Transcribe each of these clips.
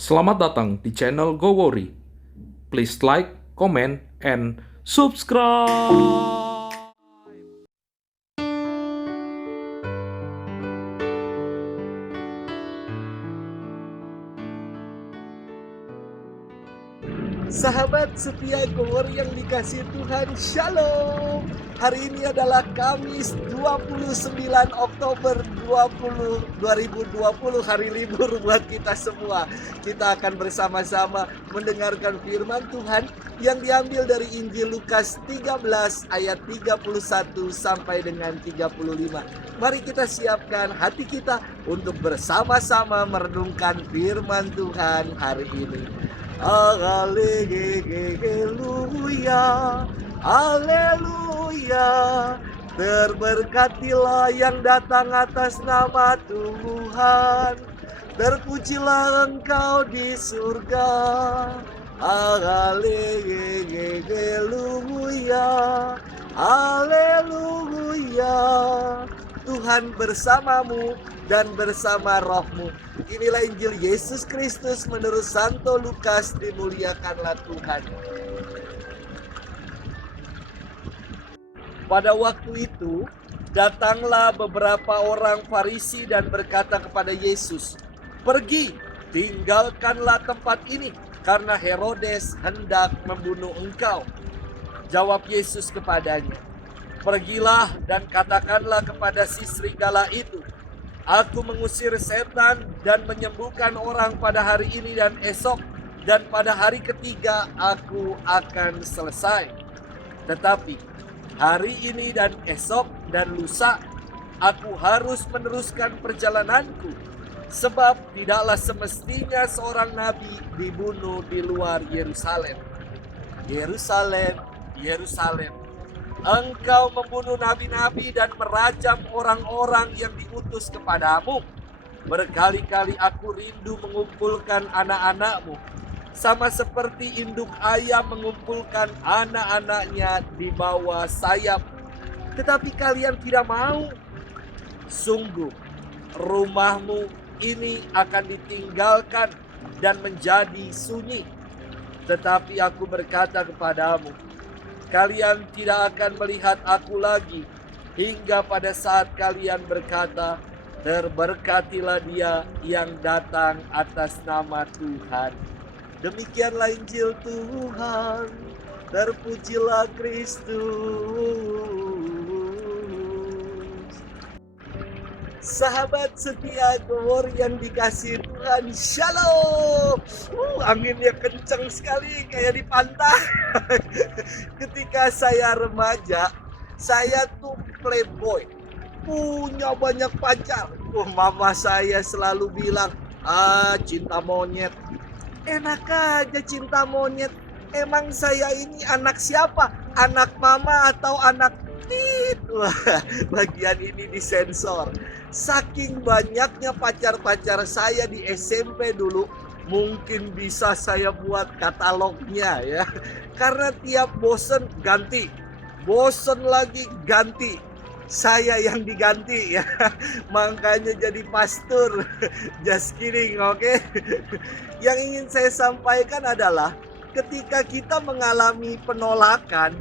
Selamat datang di channel Go Worry. Please like, comment, and subscribe. Sahabat setia Gowor yang dikasihi Tuhan, Shalom. Hari ini adalah Kamis 29 Oktober 2020, hari libur buat kita semua. Kita akan bersama-sama mendengarkan firman Tuhan yang diambil dari Injil Lukas 13 ayat 31 sampai dengan 35. Mari kita siapkan hati kita untuk bersama-sama merenungkan firman Tuhan hari ini. Haleluya, haleluya. Terberkatilah yang datang atas nama Tuhan. Terpujilah Engkau di surga. Haleluya, haleluya. Tuhan bersamamu dan bersama rohmu. Inilah Injil Yesus Kristus menurut Santo Lukas, dimuliakanlah Tuhan. Pada waktu itu, datanglah beberapa orang Farisi dan berkata kepada Yesus, "Pergi, tinggalkanlah tempat ini, karena Herodes hendak membunuh engkau." Jawab Yesus kepadanya, "Pergilah dan katakanlah kepada si serigala itu, Aku mengusir setan dan menyembuhkan orang pada hari ini dan esok, dan pada hari ketiga aku akan selesai. Tetapi hari ini dan esok dan lusa aku harus meneruskan perjalananku, sebab tidaklah semestinya seorang nabi dibunuh di luar Yerusalem. Yerusalem, Yerusalem, Engkau membunuh nabi-nabi dan merajam orang-orang yang diutus kepadamu. Berkali-kali aku rindu mengumpulkan anak-anakmu, sama seperti induk ayam mengumpulkan anak-anaknya di bawah sayap. Tetapi kalian tidak mau. Sungguh, rumahmu ini akan ditinggalkan dan menjadi sunyi. Tetapi aku berkata kepadamu, kalian tidak akan melihat aku lagi, hingga pada saat kalian berkata, terberkatilah dia yang datang atas nama Tuhan. Demikianlah Injil Tuhan. Terpujilah Kristus. Sahabat setia Gowor yang dikasihi Tuhan, Shalom. Anginnya kencang sekali kayak di pantai. Ketika saya remaja, saya tuh playboy, punya banyak pacar. Mama saya selalu bilang, cinta monyet. Enak aja cinta monyet. Emang saya ini anak siapa? Anak mama atau anak tit? Wah, bagian ini disensor. Saking banyaknya pacar-pacar saya di SMP dulu, mungkin bisa saya buat katalognya ya. Karena tiap bosen ganti, bosen lagi ganti. Saya yang diganti ya. Makanya jadi pastor. Just kidding, oke? Yang ingin saya sampaikan adalah ketika kita mengalami penolakan,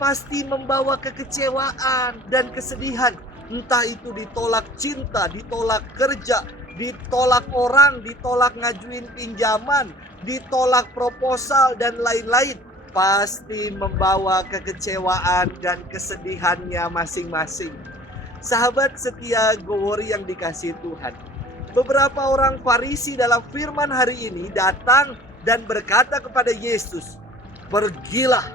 pasti membawa kekecewaan dan kesedihan. Entah itu ditolak cinta, ditolak kerja, ditolak orang, ditolak ngajuin pinjaman, ditolak proposal, dan lain-lain. Pasti membawa kekecewaan dan kesedihannya masing-masing. Sahabat setia Gowor yang dikasihi Tuhan, beberapa orang Farisi dalam firman hari ini datang dan berkata kepada Yesus, "Pergilah,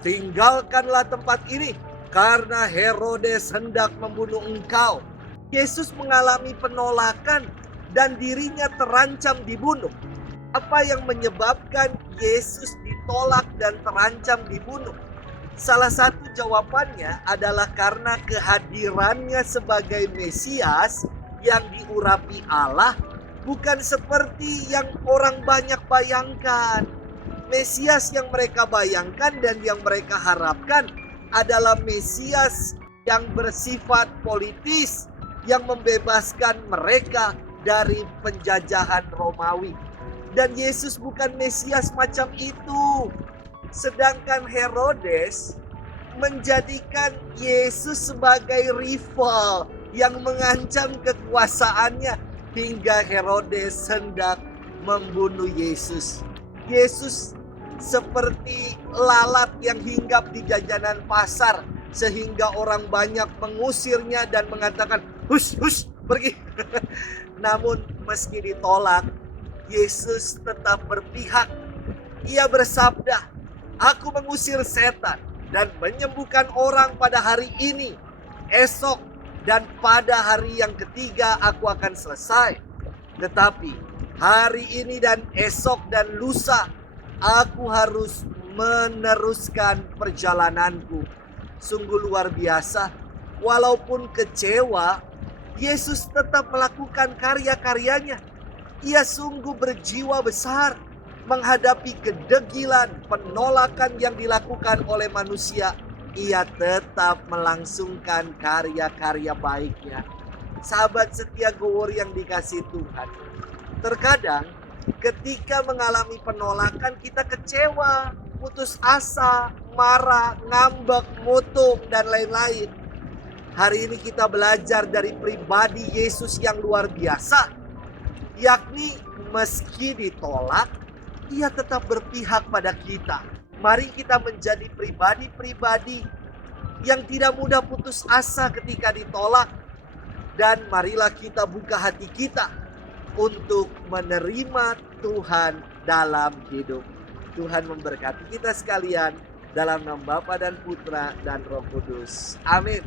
tinggalkanlah tempat ini, karena Herodes hendak membunuh engkau." Yesus mengalami penolakan dan dirinya terancam dibunuh. Apa yang menyebabkan Yesus ditolak dan terancam dibunuh? Salah satu jawabannya adalah karena kehadirannya sebagai Mesias yang diurapi Allah, bukan seperti yang orang banyak bayangkan. Mesias yang mereka bayangkan dan yang mereka harapkan adalah Mesias yang bersifat politis, yang membebaskan mereka dari penjajahan Romawi. Dan Yesus bukan Mesias macam itu. Sedangkan Herodes menjadikan Yesus sebagai rival yang mengancam kekuasaannya, hingga Herodes hendak membunuh Yesus. Yesus seperti lalat yang hinggap di jajanan pasar, sehingga orang banyak mengusirnya dan mengatakan, "Hush, hush, pergi." Namun meski ditolak, Yesus tetap berpihak. Ia bersabda, "Aku mengusir setan dan menyembuhkan orang pada hari ini, esok, dan pada hari yang ketiga aku akan selesai. Tetapi hari ini dan esok dan lusa aku harus meneruskan perjalananku." Sungguh luar biasa. Walaupun kecewa, Yesus tetap melakukan karya-karyanya. Ia sungguh berjiwa besar menghadapi kedegilan, penolakan yang dilakukan oleh manusia. Ia tetap melangsungkan karya-karya baiknya. Sahabat setia Gowori yang dikasihi Tuhan, terkadang ketika mengalami penolakan kita kecewa, putus asa, marah, ngambek, ngutuk, dan lain-lain. Hari ini kita belajar dari pribadi Yesus yang luar biasa, yakni meski ditolak, ia tetap berpihak pada kita. Mari kita menjadi pribadi-pribadi yang tidak mudah putus asa ketika ditolak. Dan marilah kita buka hati kita untuk menerima Tuhan dalam hidup. Tuhan memberkati kita sekalian dalam nama Bapa dan Putra dan Roh Kudus. Amin.